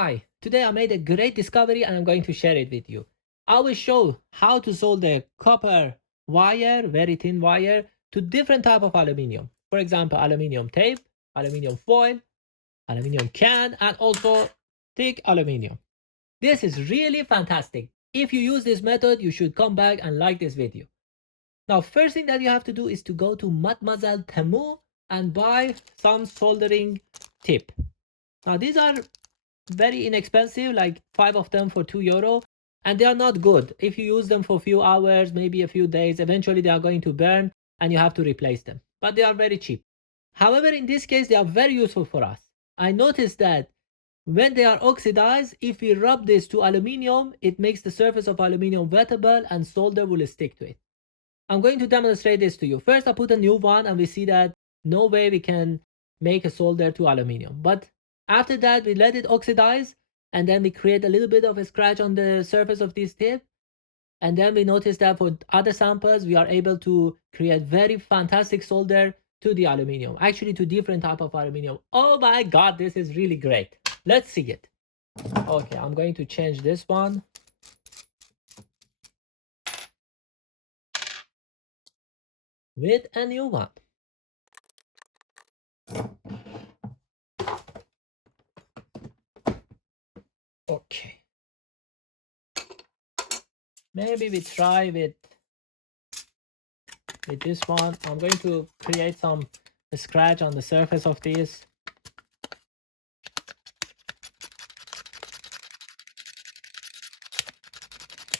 Hi, today I made a great discovery and I'm going to share it with you. I will show how to solder copper wire, very thin wire, to different type of aluminium. For example, aluminium tape, aluminium foil, aluminium can, and also thick aluminium. This is really fantastic. If you use this method, you should come back and like this video. Now, first thing that you have to do is to go to Mademoiselle Temu and buy some soldering tip. Now, these are very inexpensive, like 5 of them for €2, and they are not good. If you use them for a few hours, maybe a few days, eventually they are going to burn and you have to replace them, but they are very cheap. However, in this case, they are very useful for us. I noticed that when they are oxidized, if we rub this to aluminium, it makes the surface of aluminium wettable and solder will stick to it. I'm going to demonstrate this to you. First, I put a new one and we see that no way we can make a solder to aluminium. But after that, we let it oxidize and then we create a little bit of a scratch on the surface of this tip. And then we notice that for other samples, we are able to create very fantastic solder to the aluminium, actually to different type of aluminium. Oh my God, this is really great. Let's see it. Okay, I'm going to change this one. With a new one. Okay. Maybe we try with this one. I'm going to create some scratch on the surface of this.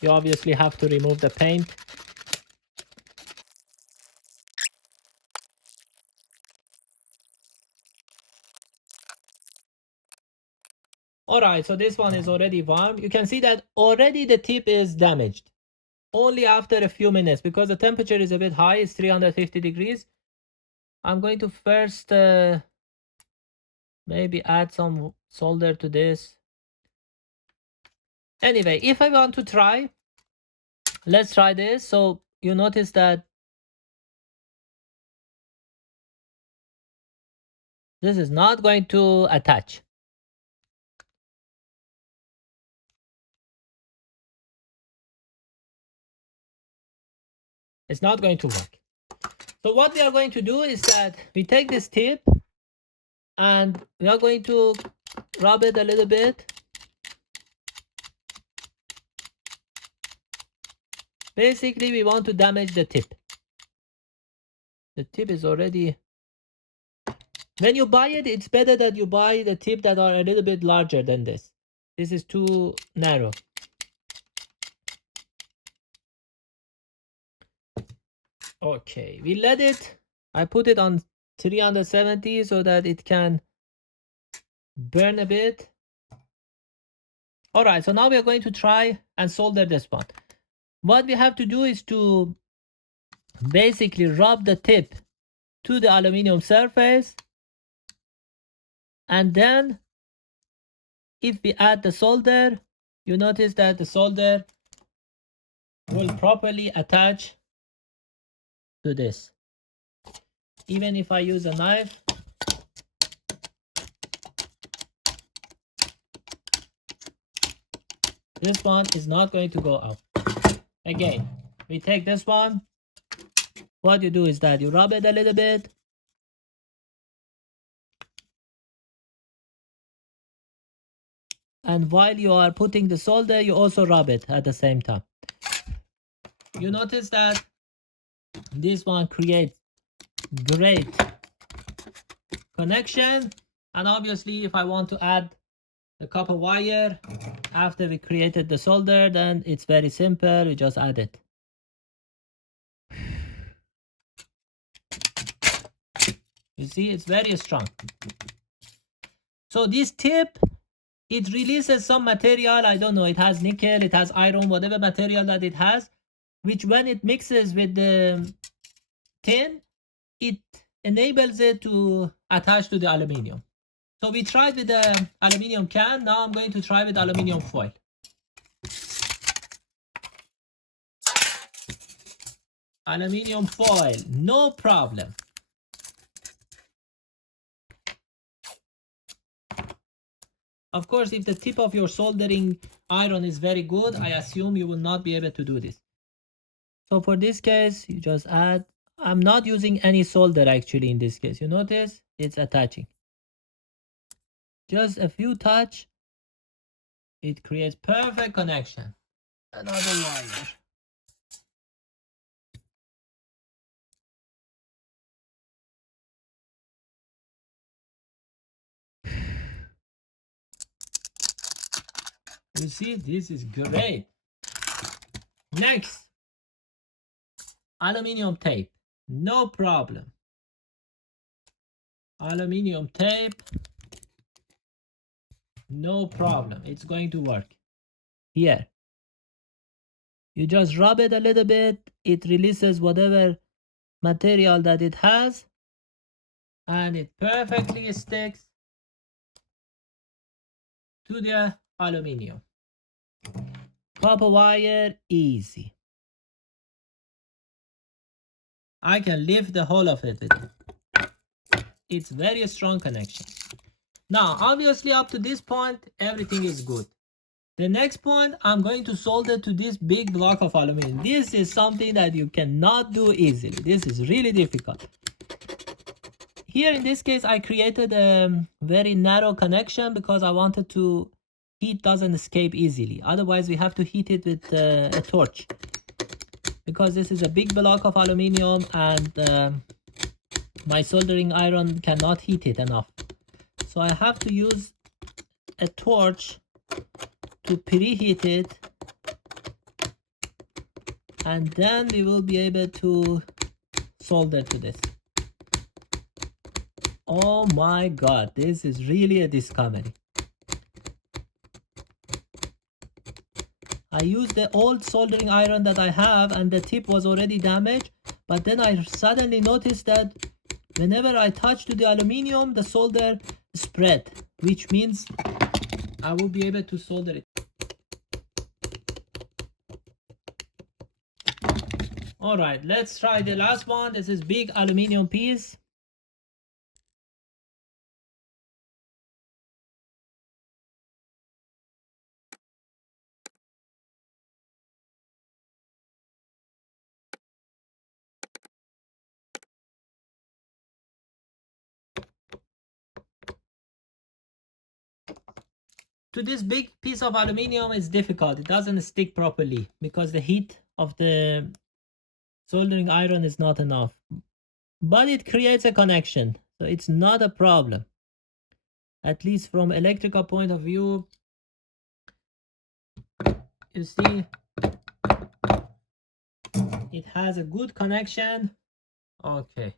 You obviously have to remove the paint. Alright, so this one is already warm. You can see that already the tip is damaged. Only after a few minutes, because the temperature is a bit high, it's 350 degrees. I'm going to first maybe add some solder to this. Anyway, if I want to try, let's try this. So you notice that this is not going to attach. It's not going to work. So what we are going to do is that we take this tip and we are going to rub it a little bit. Basically, we want to damage the tip. The tip is already... When you buy it, it's better that you buy the tip that are a little bit larger than this. This is too narrow. Okay, we let it. I put it on 370 so that it can burn a bit. Alright, so now we are going to try and solder this one. What we have to do is to basically rub the tip to the aluminum surface, and then if we add the solder, you notice that the solder will properly attach to this. Even if I use a knife, this one is not going to go out. Again, we take this one. What you do is that you rub it a little bit. And while you are putting the solder, you also rub it at the same time. You notice that this one creates great connection. And obviously, if I want to add the copper wire after we created the solder, then it's very simple. We just add it. You see, it's very strong. So this tip, it releases some material. I don't know, it has nickel, it has iron, whatever material that it has, which when it mixes with the tin, it enables it to attach to the aluminium. So we tried with the aluminium can. Now I'm going to try with aluminium foil. Aluminium foil, no problem. Of course, if the tip of your soldering iron is very good, I assume you will not be able to do this. So for this case, you just add, I'm not using any solder actually in this case. You notice it's attaching. Just a few touch, it creates perfect connection. Another wire. You see, this is great. Next, aluminum tape. No problem. Aluminum tape. No problem. It's going to work. Here. You just rub it a little bit. It releases whatever material that it has. And it perfectly sticks to the aluminum. Copper wire, easy. I can lift the whole of it with it. It's very strong connection. Now, obviously up to this point, everything is good. The next point, I'm going to solder to this big block of aluminum. This is something that you cannot do easily. This is really difficult. Here in this case, I created a very narrow connection because I wanted to heat doesn't escape easily. Otherwise, we have to heat it with a torch. Because this is a big block of aluminum and my soldering iron cannot heat it enough. So I have to use a torch to preheat it, and then we will be able to solder to this. Oh my god, this is really a discovery. I used the old soldering iron that I have and the tip was already damaged, but then I suddenly noticed that whenever I touch to the aluminum, the solder spread, which means I will be able to solder it. Alright, let's try the last one. This is big aluminum piece. To this big piece of aluminum is difficult. It doesn't stick properly because the heat of the soldering iron is not enough. But it creates a connection, so it's not a problem. At least from electrical point of view, you see, it has a good connection. Okay.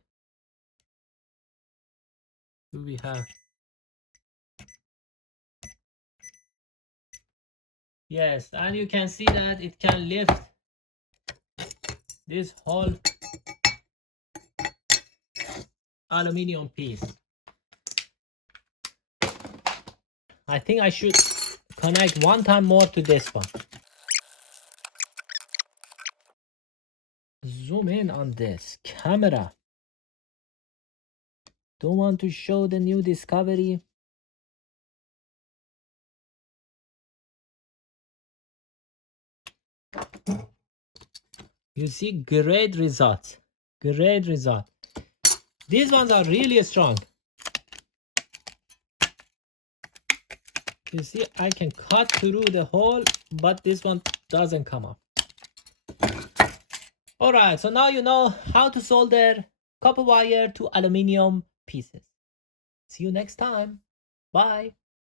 Do we have? Yes, and you can see that it can lift this whole aluminum piece. I think I should connect one time more to this one. Zoom in on this camera. Don't want to show the new discovery. You see, great results. Great result. These ones are really strong. You see, I can cut through the hole, but this one doesn't come up. Alright, so now you know how to solder copper wire to aluminum pieces. See you next time. Bye.